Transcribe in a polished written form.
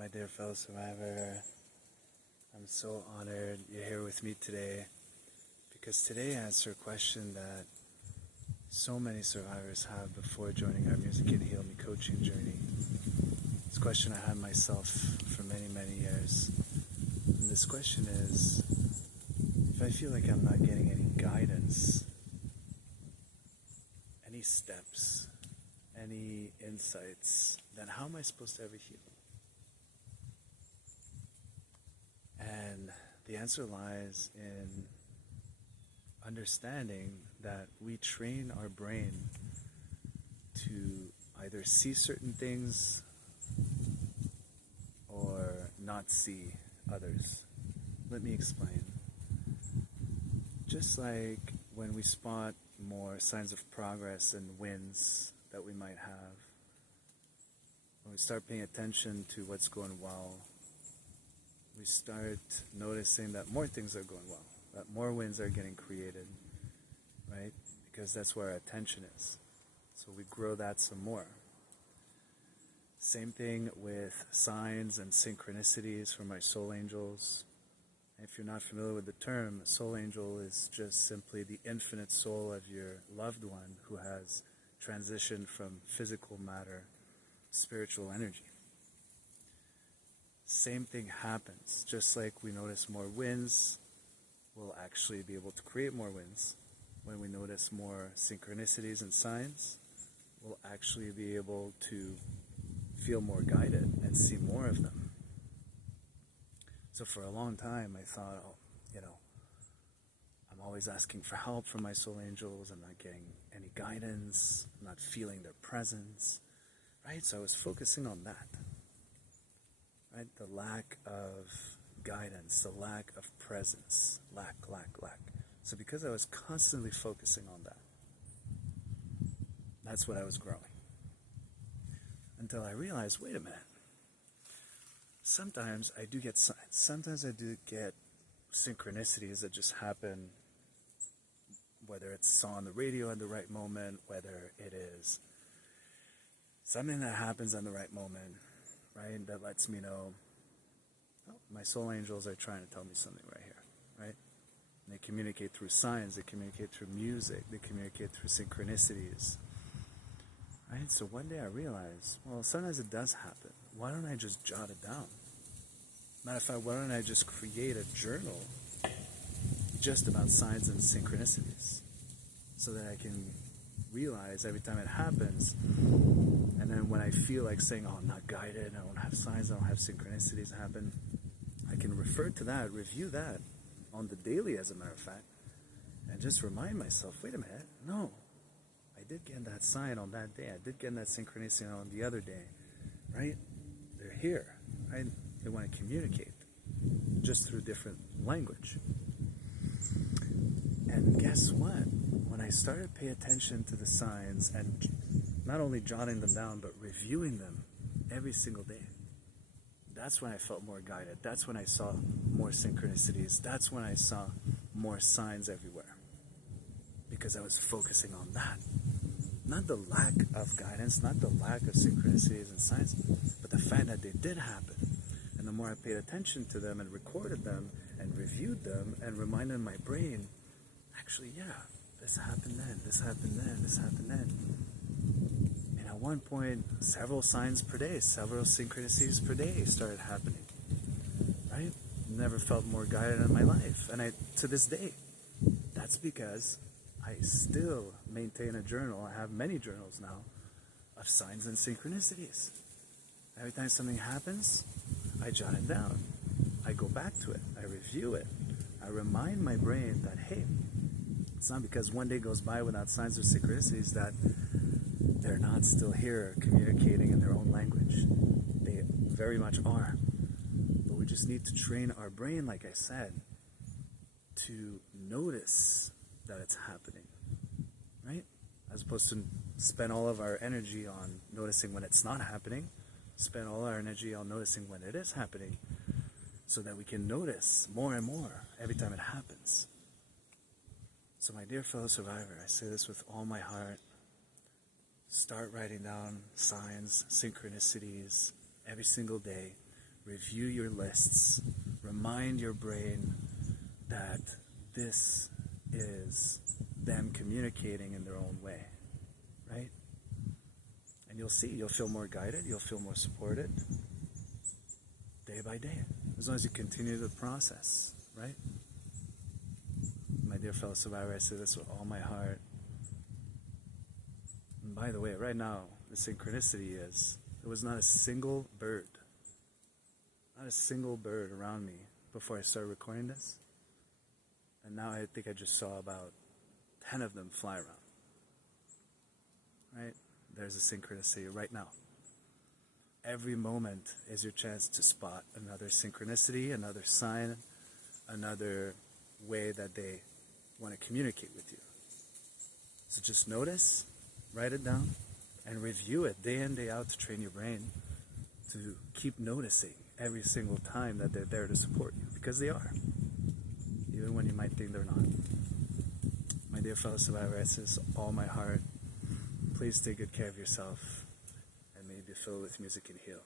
my dear fellow survivor. I'm so honored you're here with me today, because today I answer a question that so many survivors have before joining our Music Can Heal Me coaching journey. It's a question I had myself for many, many years. And this question is, if I feel like I'm not getting any guidance, any steps, any insights, then how am I supposed to ever heal? And the answer lies in understanding that we train our brain to either see certain things or not see others. Let me explain. Just like when we spot more signs of progress and wins that we might have, when we start paying attention to what's going well, we start noticing that more things are going well, that more wins are getting created, right? Because that's where our attention is. So we grow that some more. Same thing with signs and synchronicities from our soul angels. If you're not familiar with the term, soul angel is just simply the infinite soul of your loved one who has transitioned from physical matter, spiritual energy. Same thing happens. Just like we notice more wins, we'll actually be able to create more wins. When we notice more synchronicities and signs, we'll actually be able to feel more guided and see more of them. So for a long time I thought, I'm always asking for help from my soul angels. I'm not getting any guidance. I'm not feeling their presence, right? So I was focusing on that. Right? The lack of guidance, the lack of presence, lack. So because I was constantly focusing on that, that's what I was growing. Until I realized, wait a minute, sometimes I do get signs, sometimes I do get synchronicities that just happen, whether it's on the radio at the right moment, whether it is something that happens at the right moment, right, that lets me know, oh, my soul angels are trying to tell me something right here, right? And they communicate through signs, they communicate through music, they communicate through synchronicities, right? So one day I realized, well, sometimes it does happen. Why don't I just jot it down? Matter of fact, why don't I just create a journal just about signs and synchronicities, so that I can realize every time it happens. And then when I feel like saying, oh, I'm not guided, I don't have signs, I don't have synchronicities happen, I can refer to that, review that on the daily, as a matter of fact, and just remind myself, wait a minute, no, I did get that sign on that day, I did get that synchronicity on the other day, right? They're here, right? They want to communicate, just through different language. And guess what? When I started paying attention to the signs and not only jotting them down, but reviewing them every single day, that's when I felt more guided. That's when I saw more synchronicities. That's when I saw more signs everywhere. Because I was focusing on that. Not the lack of guidance, not the lack of synchronicities and signs, but the fact that they did happen. And the more I paid attention to them and recorded them and reviewed them and reminded my brain, actually, yeah, this happened then, this happened then, this happened then. And at one point, several signs per day, several synchronicities per day started happening, right? Never felt more guided in my life. And to this day, that's because I still maintain a journal. I have many journals now of signs and synchronicities. Every time something happens, I jot it down. I go back to it. I review it. I remind my brain that, hey, it's not because one day goes by without signs or synchronicities that they're not still here communicating in their own language. They very much are. But we just need to train our brain, like I said, to notice that it's happening, right? As opposed to spend all of our energy on noticing when it's not happening, spend all our energy on noticing when it is happening, so that we can notice more and more every time it happens. So my dear fellow survivor, I say this with all my heart. Start writing down signs, synchronicities every single day. Review your lists. Remind your brain that this is them communicating in their own way, right? And you'll see, you'll feel more guided, you'll feel more supported day by day, as long as you continue the process, right? My dear fellow survivor, I say this with all my heart. And by the way, right now, the synchronicity is, there was not a single bird around me before I started recording this. And now I think I just saw about 10 of them fly around. Right? There's a synchronicity right now. Every moment is your chance to spot another synchronicity, another sign, another way that they want to communicate with you. So just notice, write it down, and review it day in, day out to train your brain to keep noticing every single time that they're there to support you, because they are, even when you might think they're not. My dear fellow survivor, I say this with all my heart. Please take good care of yourself, and may you be filled with music and heal.